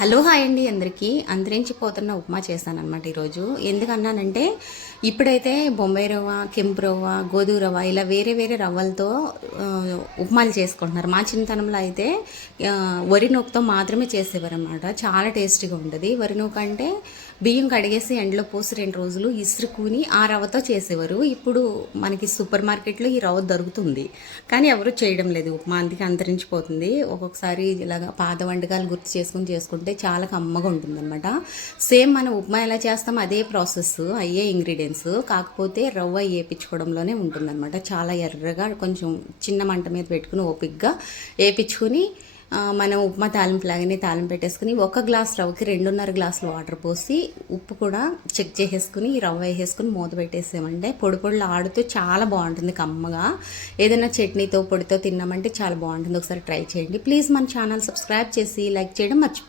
Hello hi అండి అందరికీ అంతరించిపోతున్న ఉప్మా చేశానన్నమాట ఈరోజు. ఎందుకన్నానంటే ఇప్పుడైతే బొంబాయి రవ్వ, కెంపు రవ్వ, గోధుమ రవ్వ ఇలా వేరే వేరే రవ్వలతో ఉప్మాలు చేసుకుంటున్నారు. మా చిన్నతనంలో అయితే వరి నూకతో మాత్రమే చేసేవారు అన్నమాట. చాలా టేస్టీగా ఉంటుంది. వరి నూక అంటే బియ్యం కడిగేసి ఎండలో పోసి 2 రోజులు ఇసురుకుని ఆ రవ్వతో చేసేవారు. ఇప్పుడు మనకి సూపర్ మార్కెట్లో ఈ రవ్వ దొరుకుతుంది, కానీ ఎవరు చేయడం లేదు ఉప్మా, అందుకే అంతరించిపోతుంది. ఒక్కొక్కసారి ఇలాగ పాత వంటకాలు గుర్తు చేసుకుంటే చాలా కమ్మగా ఉంటుందన్నమాట. సేమ్ మనం ఉప్మా ఎలా చేస్తాం అదే ప్రాసెస్, అయ్యే ఇంగ్రీడియంట్స్, కాకపోతే రవ్వ వేయించుకోవడంలోనే ఉంటుందన్నమాట. చాలా ఎర్రగా కొంచెం చిన్న మంట మీద పెట్టుకుని ఓపిక్గా వేయించుకుని మనం ఉప్మా తాలింపు లాగానే తాలింపు పెట్టేసుకుని 1 గ్లాస్ రవ్వకి 2.5 గ్లాసులు వాటర్ పోసి ఉప్పు కూడా చెక్ చేసేసుకుని రవ్వ వేసేసుకుని మూత పెట్టేసామంటే పొడి ఆడుతూ చాలా బాగుంటుంది కమ్మగా. ఏదైనా చట్నీతో పొడితో తిన్నామంటే చాలా బాగుంటుంది. ఒకసారి ట్రై చేయండి ప్లీజ్. మన ఛానల్ సబ్స్క్రైబ్ చేసి లైక్ చేయడం మర్చిపోండి.